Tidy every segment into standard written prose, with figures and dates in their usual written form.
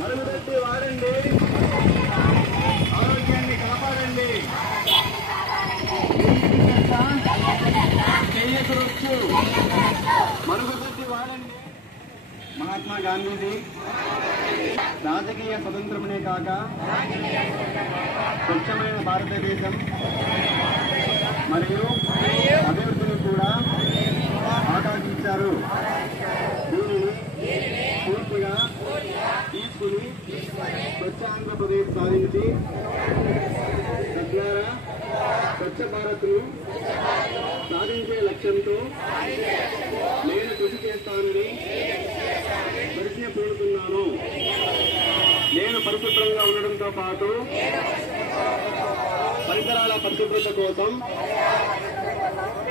మరుగుదొడ్డి వాడండి, ఆరోగ్యాన్ని కాపాడండి. చేయకూడొచ్చు, మరుగుదొడ్డి వాడండి. మహాత్మా గాంధీజీ రాజకీయ స్వతంత్రమునే కాక స్వచ్ఛమైన భారతదేశం మరియు అభివృద్ధిని కూడా ఆకాంక్షించారు. దీనిని పూర్తిగా తీసుకుని స్వచ్ఛ ఆంధ్రప్రదేశ్ సాధించి తద్వారా స్వచ్ఛ భారత్ను సాధించే లక్ష్యంతో నేను కృషి చేస్తానని ప్రతిజ్ఞ పూనుతున్నాను. నేను పరిశుభ్రంగా ఉండడంతో పాటు పరిసరాల పరిశుభ్రత కోసం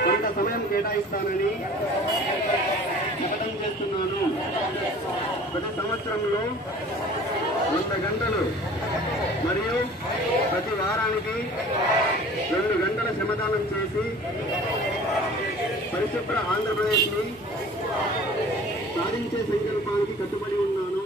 కొంత సమయం కేటాయిస్తానని ప్రకటన చేస్తున్నాను. ప్రతి సంవత్సరంలో 100 గంటలు మరియు ప్రతి వారానికి 2 గంటల శ్రమదానం చేసి పరిశుభ్ర ఆంధ్రప్రదేశ్ని సాధించే సంకల్పానికి కట్టుబడి ఉన్నాను.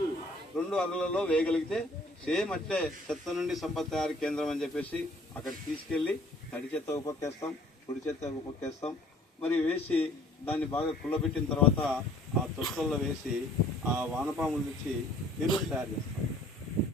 2 అడుగులలో వేయగలిగితే సేమ్ అట్లే చెత్త నుండి సంపద తయారీ కేంద్రం అని చెప్పేసి అక్కడ తీసుకెళ్లి తడి చెత్త ఉపకేస్తాం, పొడి చెత్త ఉపకేస్తాం. మరి వేసి దాన్ని బాగా కుళ్ళబెట్టిన తర్వాత ఆ తొట్టల్లో వేసి ఆ వానపాములు తెచ్చి ఎరువులు తయారు చేస్తాం.